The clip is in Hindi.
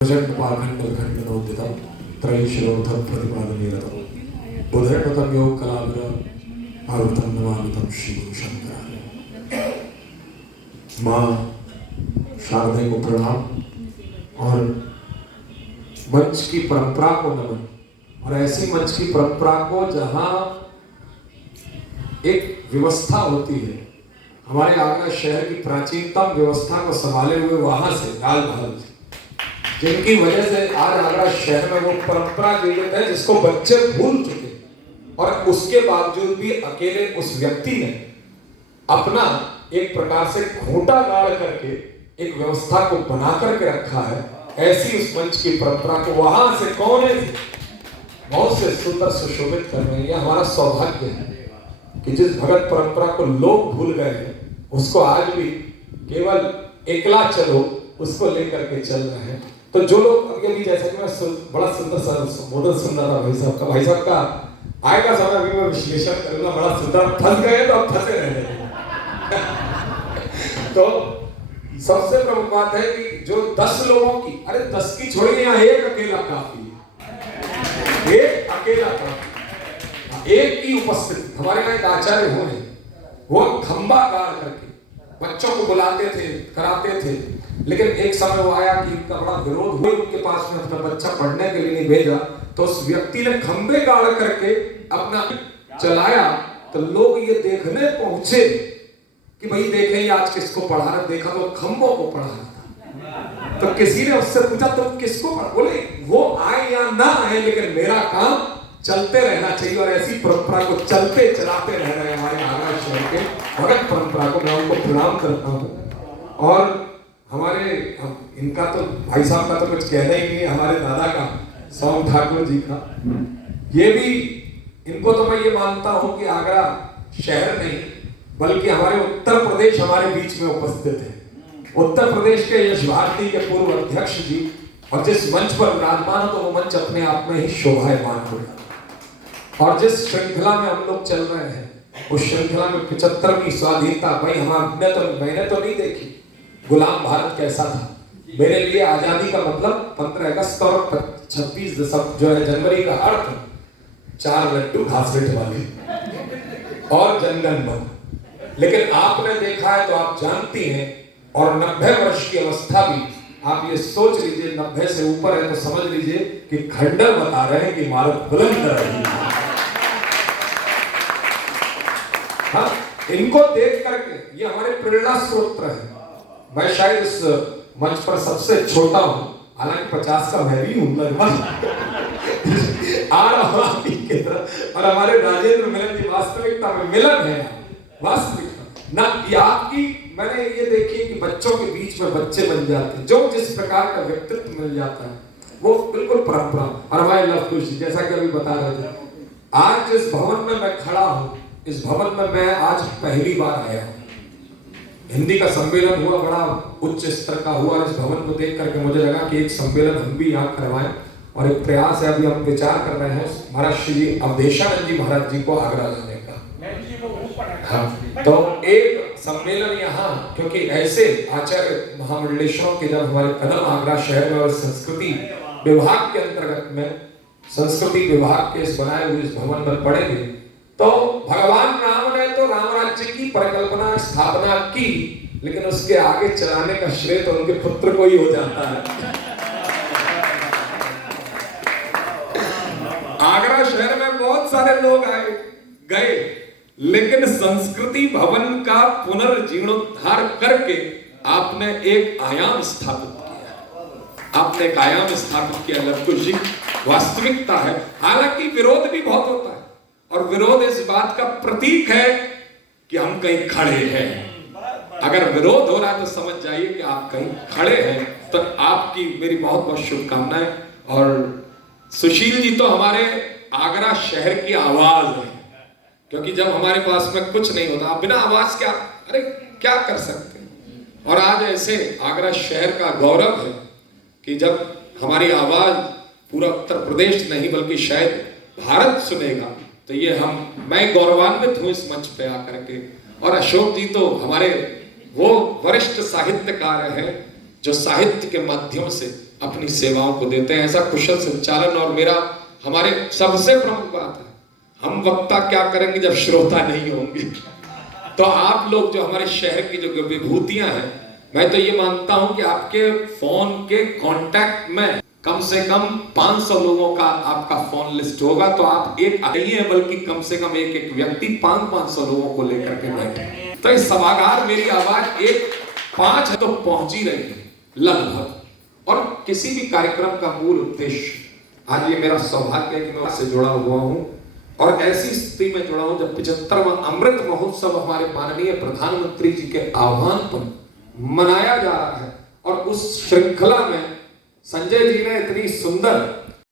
प्रचंडपाखंडखंडनोदितं त्रयीशिरोधं प्रतिपादनीरतं बुधैर्नतं योग कलाविद भागवतं नमामि तं श्री गुरु शंकराचार्य। माँ शारदे को प्रणाम और मंच की परंपरा को नमन। और ऐसी मंच की परंपरा को जहाँ एक व्यवस्था होती है, हमारे आगरा शहर की प्राचीनतम व्यवस्था को संभाले हुए वहां से लाल महल, जिनकी वजह से आज आगरा शहर में वो परंपरा जीवित है जिसको बच्चे भूल चुके, और उसके बावजूद भी अकेले उस व्यक्ति ने अपना एक प्रकार से खोटा गाड़ करके एक व्यवस्था को बना करके रखा है। ऐसी उस मंच की परंपरा को वहां से कोने से बहुत से सुंदर सुशोभित कर रहे हैं। यह हमारा सौभाग्य है कि जिस भगत परंपरा को लोग भूल गए हैं उसको आज भी केवल एकला चलो उसको लेकर के चल रहे हैं। तो जो लोग अभी भी, जैसा कि मैं बड़ा सुंदर सा संबोधन सुन रहा था भाई साहब का आएगा समय अभी मैं विश्लेषण करूंगा, बड़ा सुंदर। फंस गए तो अब फंसे रहे तो सबसे प्रमुख बात है कि जो 10 लोगों की, अरे 10 की छोड़िए, यहाँ एक अकेला काफी है, एक अकेला काफी, एक की उपस्थिति। हमारे यहाँ एक आचार्य हुए, वो खंबा गाड़ करके बच्चों को बुलाते थे, कराते थे, लेकिन एक समय वो आया कि इनका बड़ा विरोध हुआ, उनके पास में अपना बच्चा पढ़ने के लिए नहीं भेजा, तो उस व्यक्ति ने खंबे गाड़ करके अपना चलाया। तो लोग ये देखने पहुंचे कि भाई देखें आज किसको पढ़ा रहा, देखा तो खंबों को पढ़ा रहा था। तो किसी ने उससे पूछा तुम किसको पढ़ा, बोले वो आए या ना आए लेकिन मेरा काम चलते रहना चाहिए। और ऐसी परंपरा को चलते चलाते रह रहे हैं हमारे आगरा शहर के भगत परंपरा को। मैं उनको प्रणाम करता हूँ। और हमारे इनका तो भाई साहब का तो कुछ कहना ही नहीं है, हमारे दादा का सोम ठाकुर जी का, ये भी, इनको तो मैं ये मानता हूँ कि आगरा शहर नहीं बल्कि हमारे उत्तर प्रदेश हमारे बीच में उपस्थित है। उत्तर प्रदेश के यश भारती के पूर्व अध्यक्ष जी, और जिस मंच पर विराजमान हो तो वो मंच अपने आप में ही शोभायमान हो जाता। और जिस श्रृंखला में हम लोग चल रहे हैं उस श्रृंखला में 75वीं स्वाधीनता, भाई मैंने तो नहीं देखी गुलाम भारत कैसा था। मेरे लिए आजादी का मतलब 15 अगस्त और 26 जो है जनवरी का अर्थ 4 लड्डू घासलेट वाले और जनगण मन। लेकिन आपने देखा है तो आप जानती हैं, और 90 वर्ष की अवस्था भी आप ये सोच लीजिए 90 से ऊपर है तो समझ लीजिए कि खंडर बता रहे हैं कि इमारत बुलंद कर रही है। हाँ, इनको देख करके ये हमारे प्रेरणा स्रोत है। मैं शायद इस मंच पर सबसे छोटा हूं, हालांकि 50 का मैं भी हूं लगभग आ रहा हूं आपकी तरफ। और हमारे राजेंद्र मिलन की वास्तविकता में मिलन है, वास्तविकता ना कि आपकी। मैंने ये देखी कि बच्चों के बीच में बच्चे बन जाते हैं, जो जिस प्रकार का व्यक्तित्व मिल जाता है वो बिल्कुल परंपरा। और हमारे लवकुश जी जैसा कि अभी बता रहे थे, आज जिस भवन में मैं खड़ा हूं, इस भवन में मैं आज पहली बार आया हूं। हिंदी का सम्मेलन हुआ, बड़ा उच्च स्तर का हुआ। इस भवन को देख करके मुझे लगा कि एक सम्मेलन हम भी यहाँ करवाएं, और एक प्रयास है, अभी हम विचार कर रहे हैं महाराज श्री अवधेशानंद जी महाराज जी को आगरा लाने का। हाँ, तो एक सम्मेलन यहाँ, क्योंकि ऐसे आचार्य महामंडलेश्वरों के जब हमारे कदम आगरा शहर में और संस्कृति विभाग के अंतर्गत में संस्कृति विभाग के इस बनाए हुए इस भवन में पड़ेंगे, तो भगवान राम ने तो राम राज्य की परिकल्पना स्थापना की, लेकिन उसके आगे चलाने का श्रेय तो उनके पुत्र को ही हो जाता है। आगरा शहर में बहुत सारे लोग आए गए, लेकिन संस्कृति भवन का पुनर्जीर्णोद्धार करके आपने एक आयाम स्थापित किया। आपने एक आयाम स्थापित किया लवकुश जी, वास्तविकता है। हालांकि विरोध भी बहुत होता है, और विरोध इस बात का प्रतीक है कि हम कहीं खड़े हैं। अगर विरोध हो रहा है तो समझ जाइए कि आप कहीं खड़े हैं। तो आपकी मेरी बहुत बहुत शुभकामनाएं। और सुशील जी तो हमारे आगरा शहर की आवाज है, क्योंकि जब हमारे पास में कुछ नहीं होता, आप बिना आवाज क्या, अरे क्या कर सकते हैं। और आज ऐसे आगरा शहर का गौरव है कि जब हमारी आवाज पूरा उत्तर प्रदेश नहीं बल्कि शायद भारत सुनेगा, तो ये मैं गौरवान्वित हूं इस मंच पे आकर के। और अशोक जी तो हमारे वो वरिष्ठ साहित्यकार हैं जो साहित्य के माध्यम से अपनी सेवाओं को देते हैं। ऐसा कुशल संचालन और मेरा हमारे सबसे प्रमुख बात है, हम वक्ता क्या करेंगे जब श्रोता नहीं होंगे। तो आप लोग जो हमारे शहर की जो विभूतियां हैं, मैं तो ये मानता हूं कि आपके फोन के कांटेक्ट में कम से कम 500 लोगों का आपका फोन लिस्ट होगा। तो आप एक नहीं है बल्कि कम से कम एक एक व्यक्ति 500 लोगों को लेकर के बैठे। तो इस सभागार मेरी आवाज एक 5 तो पहुंच ही रही है लगभग। और किसी भी कार्यक्रम का मूल उद्देश्य, आज ये मेरा सौभाग्य है कि मैं आपसे जुड़ा हुआ हूं और ऐसी स्थिति में जुड़ा हूं जब 75वां अमृत महोत्सव हमारे माननीय प्रधानमंत्री जी के आह्वान पर मनाया जा रहा है। और उस श्रृंखला में संजय जी ने इतनी सुंदर